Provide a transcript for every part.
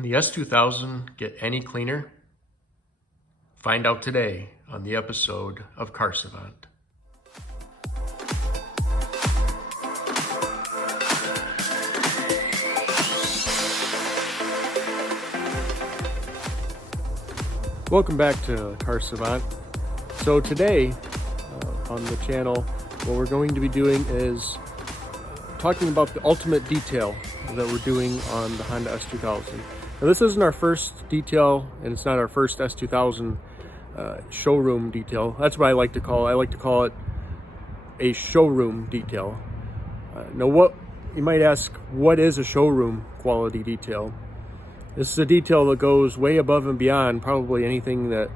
Can the S2000 get any cleaner? Find out today on the episode of Car Savant. Welcome back to Car Savant. So today on the channel, what we're going to be doing is talking about the ultimate detail that we're doing on the Honda S2000. Now, this isn't our first detail, and it's not our first S2000 showroom detail. That's what I like to call it. I like to call it a showroom detail. Now, what you might ask, what is a showroom quality detail? This is a detail that goes way above and beyond probably anything that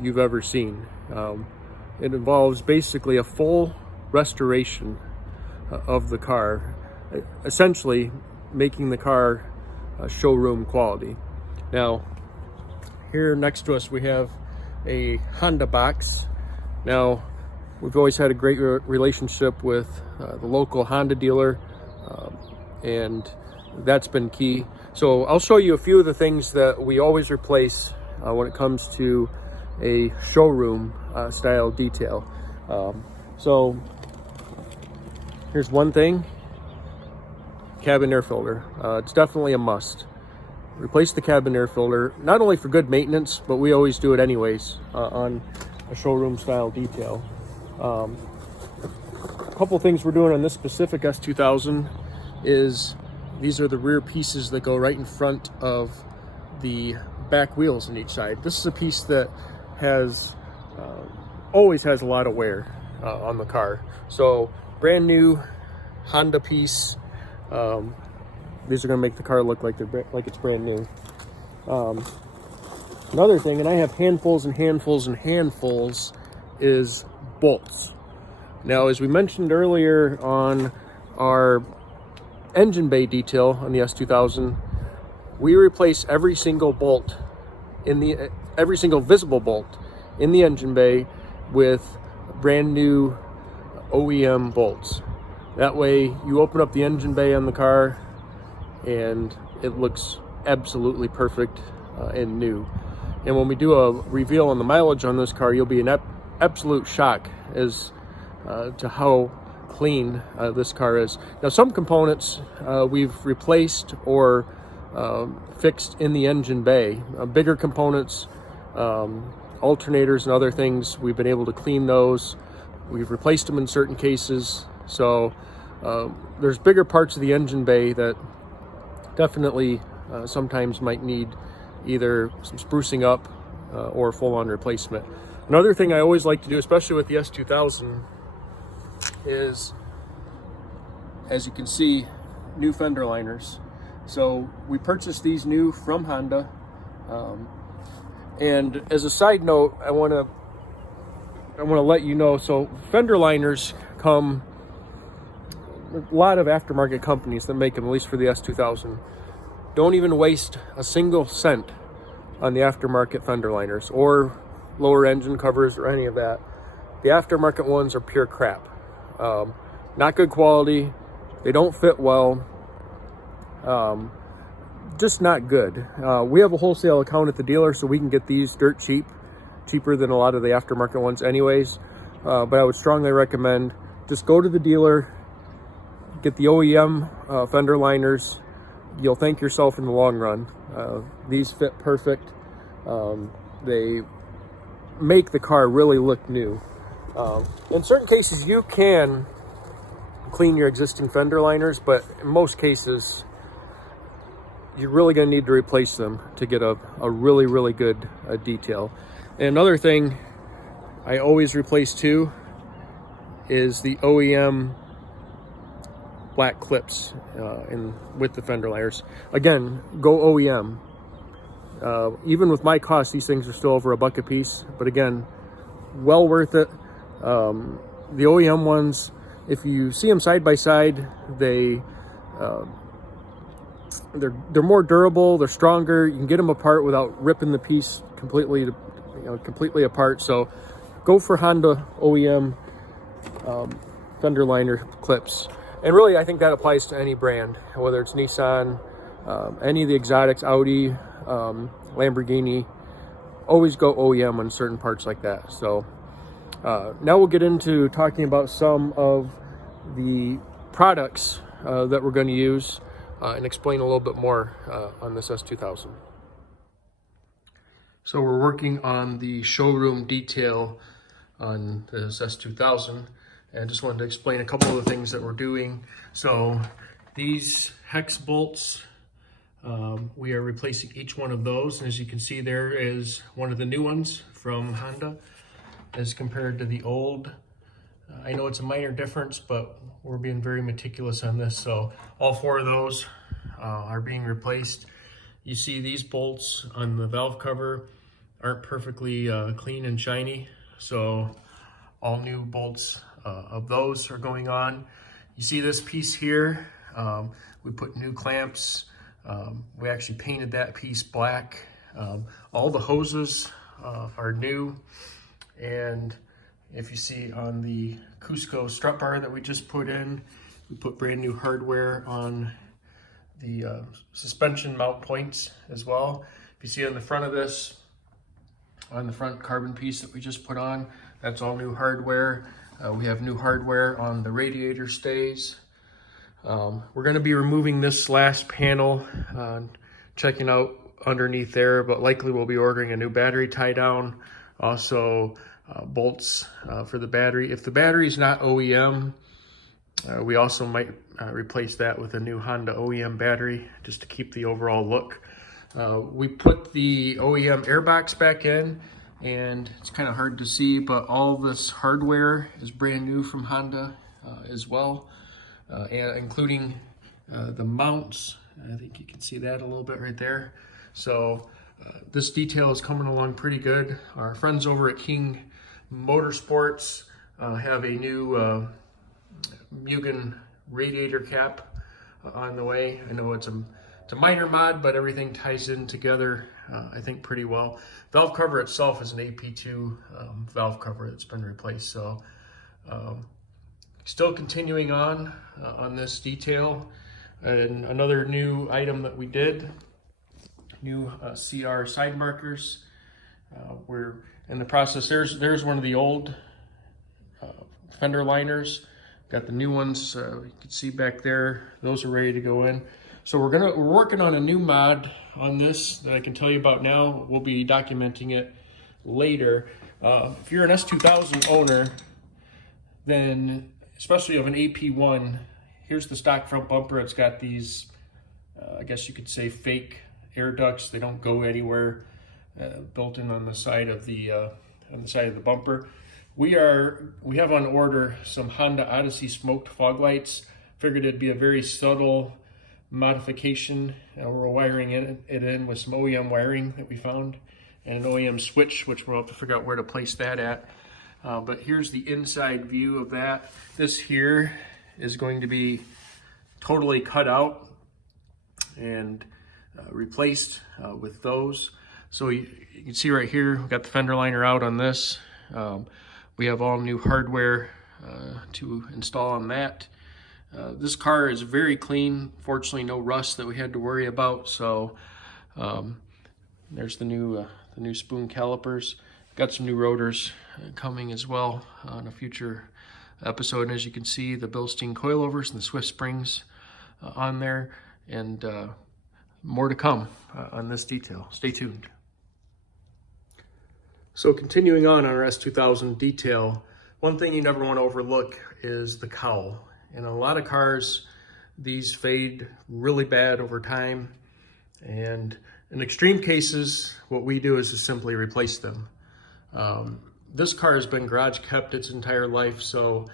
you've ever seen. It involves basically a full restoration of the car, essentially making the car showroom quality. Now, here next to us we have a Honda box. Now, we've always had a great relationship with the local Honda dealer, and that's been key. So I'll show you a few of the things that we always replace when it comes to a showroom style detail. So here's one thing: cabin air filter. It's definitely a must. Replace the cabin air filter, not only for good maintenance, but we always do it anyways on a showroom style detail. A couple things we're doing on this specific S2000 is these are the rear pieces that go right in front of the back wheels on each side. This is a piece that has always has a lot of wear on the car. So brand new Honda piece. These are going to make the car look like it's brand new. Another thing, and I have handfuls and handfuls and handfuls, is bolts. Now, as we mentioned earlier on our engine bay detail on the S2000, we replace every single bolt every single visible bolt in the engine bay with brand new OEM bolts. That way you open up the engine bay on the car and it looks absolutely perfect and new. And when we do a reveal on the mileage on this car, you'll be in absolute shock as to how clean this car is. Now, some components we've replaced or fixed in the engine bay. Bigger components, alternators and other things, we've been able to clean those. We've replaced them in certain cases. So there's bigger parts of the engine bay that definitely sometimes might need either some sprucing up or full-on replacement. Another thing I always like to do, especially with the S2000, is, as you can see, new fender liners. So we purchased these new from Honda, and as a side note, I want to let you know, so fender liners come, a lot of aftermarket companies that make them, at least for the S2000, don't even waste a single cent on the aftermarket fender liners or lower engine covers or any of that. The aftermarket ones are pure crap. Not good quality. They don't fit well. Just not good. We have a wholesale account at the dealer, so we can get these dirt cheap, cheaper than a lot of the aftermarket ones anyways. But I would strongly recommend just go to the dealer, get the OEM fender liners. You'll thank yourself in the long run. These fit perfect. They make the car really look new. In certain cases, you can clean your existing fender liners, but in most cases, you're really going to need to replace them to get a really, really good detail. And another thing I always replace too is the OEM black clips with the fender liners. Again, go OEM. Even with my cost, these things are still over $1 a piece, but again, well worth it. The OEM ones, if you see them side by side, they're more durable, they're stronger. You can get them apart without ripping the piece completely apart. So go for Honda OEM fender liner clips. And really, I think that applies to any brand, whether it's Nissan, Any of the exotics, Audi, Lamborghini, always go OEM on certain parts like that. So now we'll get into talking about some of the products that we're going to use and explain a little bit more on this S2000. So we're working on the showroom detail on this S2000, and just wanted to explain a couple of the things that we're doing. So these hex bolts, we are replacing each one of those, and as you can see, there is one of the new ones from Honda as compared to the old. I know it's a minor difference, but we're being very meticulous on this. So all four of those are being replaced. You see these bolts on the valve cover aren't perfectly clean and shiny, so all new bolts of those are going on. You see this piece here, we put new clamps. We actually painted that piece black. All the hoses are new, and if you see on the Cusco strut bar that we just put in, we put brand new hardware on the suspension mount points as well. If you see on the front of this, on the front carbon piece that we just put on, that's all new hardware. We have new hardware on the radiator stays. We're going to be removing this last panel, checking out underneath there, but likely we'll be ordering a new battery tie down, also bolts for the battery. If the battery is not OEM, we also might replace that with a new Honda OEM battery just to keep the overall look. We put the OEM airbox back in, and it's kind of hard to see, but all this hardware is brand new from Honda as well, and including the mounts. I think you can see that a little bit right there. So this detail is coming along pretty good. Our friends over at King Motorsports have a new Mugen radiator cap on the way. I know it's a minor mod, but everything ties in together, I think, pretty well. Valve cover itself is an AP2 valve cover that's been replaced. So still continuing on this detail. And another new item that we did, new CR side markers. We're in the process. There's one of the old fender liners. Got the new ones, you can see back there. Those are ready to go in. So we're working on a new mod on this that I can tell you about now. We'll be documenting it later. If you're an S2000 owner, then especially of an AP1, here's the stock front bumper. It's got these, I guess you could say, fake air ducts. They don't go anywhere, built in on the side of the bumper. We have on order some Honda Odyssey smoked fog lights. Figured it'd be a very subtle modification. We're wiring it in with some OEM wiring that we found, and an OEM switch, which we'll have to figure out where to place that at. But here's the inside view of that. This here is going to be totally cut out and replaced with those. So you can see right here, we've got the fender liner out on this. We have all new hardware to install on that. This car is very clean. Fortunately, no rust that we had to worry about. So there's the new spoon calipers. Got some new rotors coming as well on a future episode. And as you can see, the Bilstein coilovers and the Swift springs on there, and more to come on this detail. Stay tuned. So continuing on our S2000 detail, one thing you never want to overlook is the cowl. In a lot of cars, these fade really bad over time, and in extreme cases, what we do is to simply replace them. This car has been garage kept its entire life, so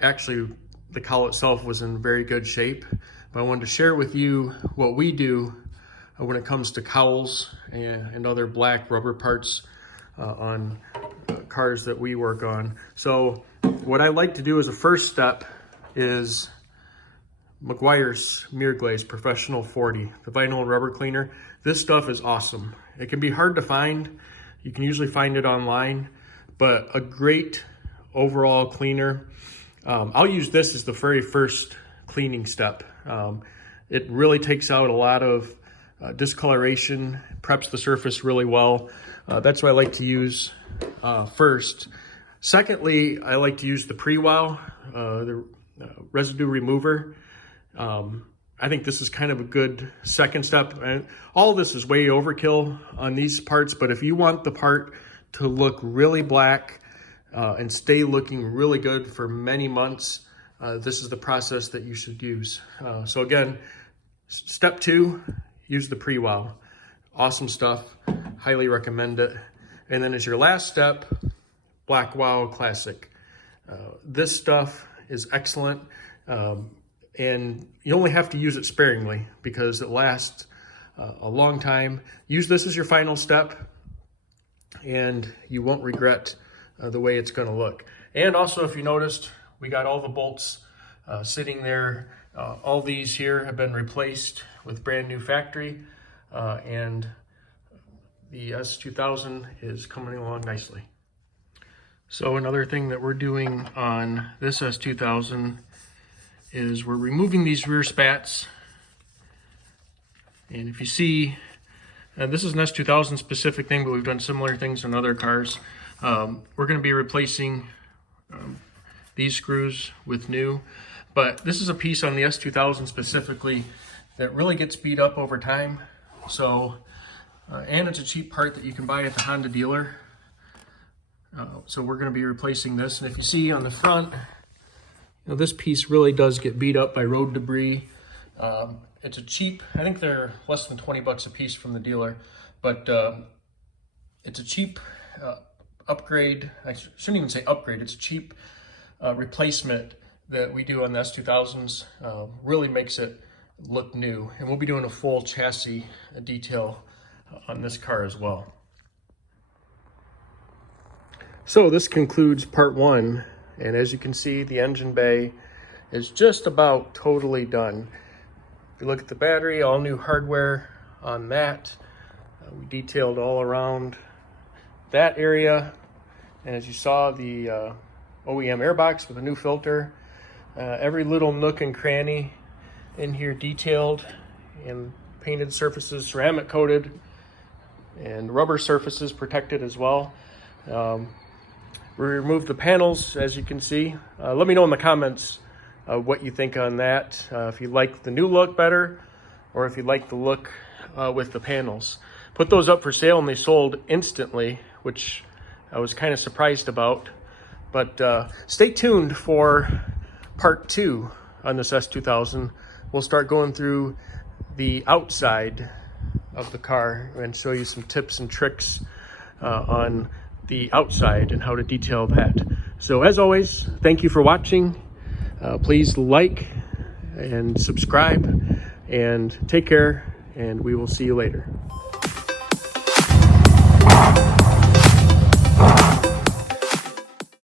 actually the cowl itself was in very good shape. But I wanted to share with you what we do when it comes to cowls and other black rubber parts on cars that we work on. So what I like to do as a first step is Meguiar's Mirror Glaze Professional 40, the vinyl and rubber cleaner. This stuff is awesome. It can be hard to find. You can usually find it online, but a great overall cleaner. I'll use this as the very first cleaning step. It really takes out a lot of discoloration, preps the surface really well. That's what I like to use first. Secondly, I like to use the pre-wow, the residue remover. I think this is kind of a good second step. And all this is way overkill on these parts, but if you want the part to look really black and stay looking really good for many months, this is the process that you should use. So again, step 2, use the pre-wow. Awesome stuff, highly recommend it. And then as your last step, Black Wow Classic. This stuff is excellent. And you only have to use it sparingly because it lasts a long time. Use this as your final step and you won't regret the way it's gonna look. And also, if you noticed, we got all the bolts sitting there. All these here have been replaced with brand new factory, and the S2000 is coming along nicely. So another thing that we're doing on this S2000 is we're removing these rear spats. And if you see, this is an S2000 specific thing, but we've done similar things on other cars. We're going to be replacing these screws with new, but this is a piece on the S2000 specifically that really gets beat up over time. So, and it's a cheap part that you can buy at the Honda dealer. So we're going to be replacing this. And if you see on the front, this piece really does get beat up by road debris. It's a cheap, I think they're less than 20 bucks a piece from the dealer, but it's a cheap upgrade. I shouldn't even say upgrade, it's a cheap replacement that we do on the S2000s. Really makes it look new. And we'll be doing a full chassis detail on this car as well. So this concludes part 1. And as you can see, the engine bay is just about totally done. If you look at the battery, all new hardware on that. We detailed all around that area. And as you saw, the OEM airbox with a new filter. Every little nook and cranny in here detailed, and painted surfaces, ceramic coated, and rubber surfaces protected as well. We removed the panels, as you can see. Let me know in the comments what you think on that. If you like the new look better, or if you like the look with the panels. Put those up for sale and they sold instantly, which I was kind of surprised about. But stay tuned for part 2 on this S2000. We'll start going through the outside of the car and show you some tips and tricks on the outside and how to detail that. So as always, thank you for watching. Please like and subscribe, and take care, and we will see you later.